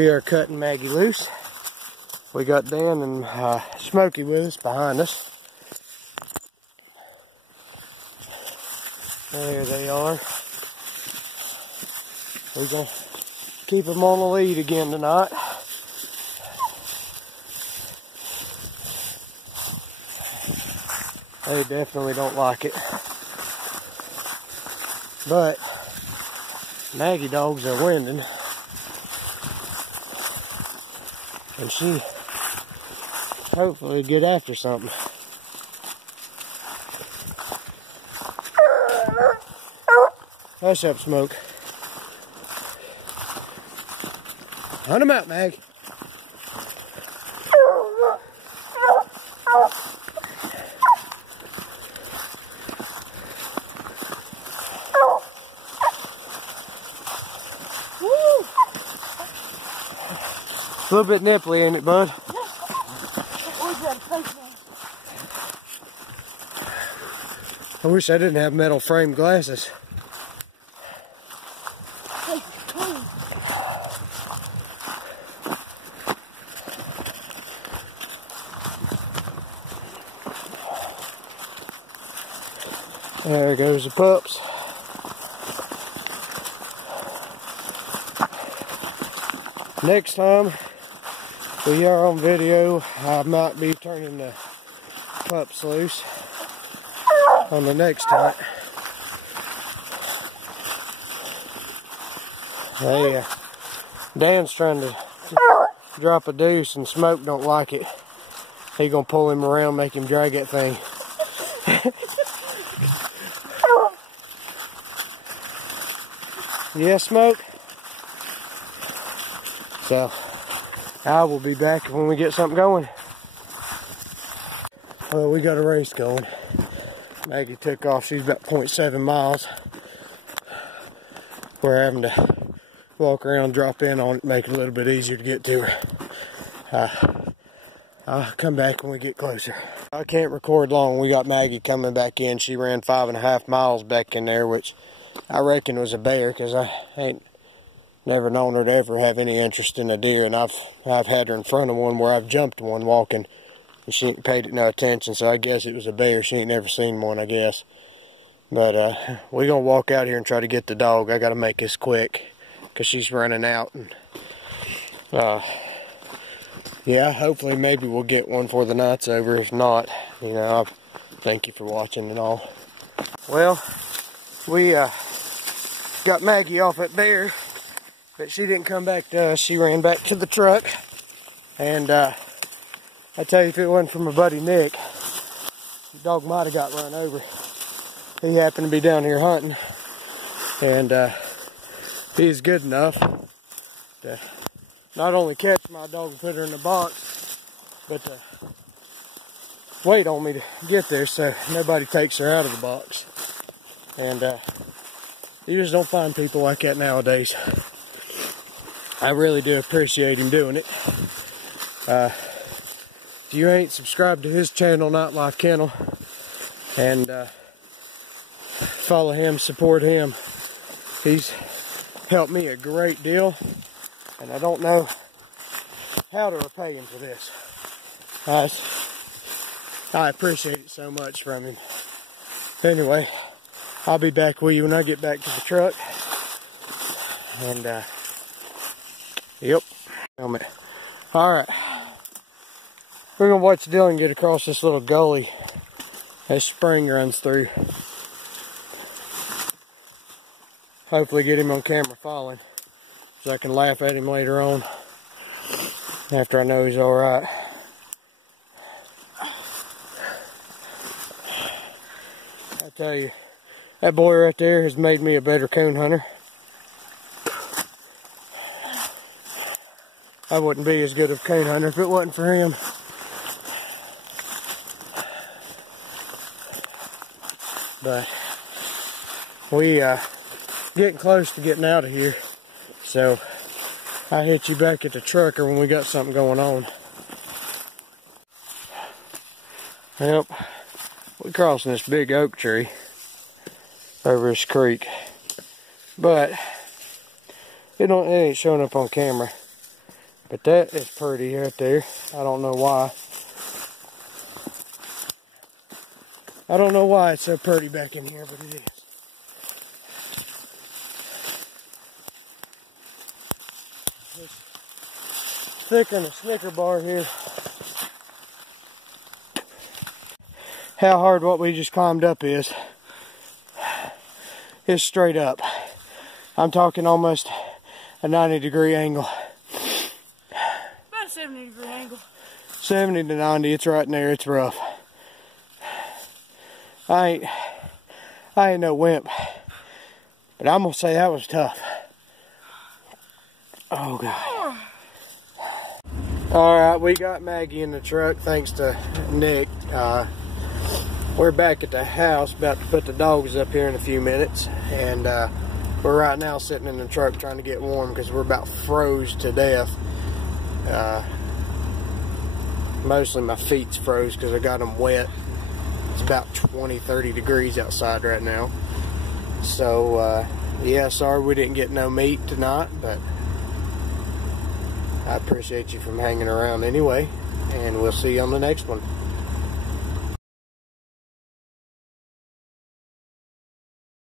We are cutting Maggie loose. We got Dan and Smokey with us behind us. There they are. We're going to keep them on the lead again tonight. They definitely don't like it. But Maggie dogs are winding. And she hopefully get after something. Hush up, Smoke. Hunt him out, Mag. A little bit nipply, ain't it, bud? I wish I didn't have metal frame glasses. There goes the pups. Next time we are on video, I might be turning the pups loose on the next hunt. Hey, Dan's trying to drop a deuce and Smoke don't like it. He gonna pull him around, make him drag that thing. Yeah, Smoke? So, I will be back when we get something going. Well, we got a race going. Maggie took off. She's about 0.7 miles. We're having to walk around, drop in on it, make it a little bit easier to get to her. I'll come back when we get closer. I can't record long. We got Maggie coming back in. She ran 5.5 miles back in there, which I reckon was a bear, because I ain't never known her to ever have any interest in a deer, and I've had her in front of one where I've jumped one walking, and she ain't paid it no attention, so I guess it was a bear. She ain't never seen one, I guess. But we're gonna walk out here and try to get the dog. I gotta make this quick, because she's running out. And yeah, hopefully maybe we'll get one before the night's over. If not, you know, thank you for watching and all. Well, we got Maggie off at bear, but she didn't come back to us. She ran back to the truck, and I tell you, if it wasn't for my buddy Nick, the dog might have got run over. He happened to be down here hunting, and he's good enough to not only catch my dog and put her in the box, but to wait on me to get there so nobody takes her out of the box. And you just don't find people like that nowadays. I really do appreciate him doing it. If you ain't subscribed to his channel, Nightlife Kennel, and follow him, support him. He's helped me a great deal, and I don't know how to repay him for this. I appreciate it so much from him. Anyway, I'll be back with you when I get back to the truck. And yep. Alright. We're gonna watch Dylan get across this little gully that spring runs through. Hopefully get him on camera falling, so I can laugh at him later on after I know he's alright. I tell you, that boy right there has made me a better coon hunter. I wouldn't be as good of a coon hunter if it wasn't for him. But we getting close to getting out of here, so I'll hit you back at the truck or when we got something going on. Yep, we're crossing this big oak tree over this creek, but it ain't showing up on camera. But that is pretty right there. I don't know why. I don't know why it's so pretty back in here, but it is. It's thicker than a Snicker bar here. How hard what we just climbed up is. It's straight up. I'm talking almost a 90-degree angle. About a 70-degree angle. 70 to 90, it's right in there, it's rough. I ain't no wimp. But I'm gonna say that was tough. Oh God. Alright, we got Maggie in the truck thanks to Nick. We're back at the house, about to put the dogs up here in a few minutes. And we're right now sitting in the truck trying to get warm because we're about froze to death. Mostly my feet's froze because I got them wet. It's about 20-30 degrees outside right now. So yeah, sorry we didn't get no meat tonight, but I appreciate you from hanging around anyway, and we'll see you on the next one.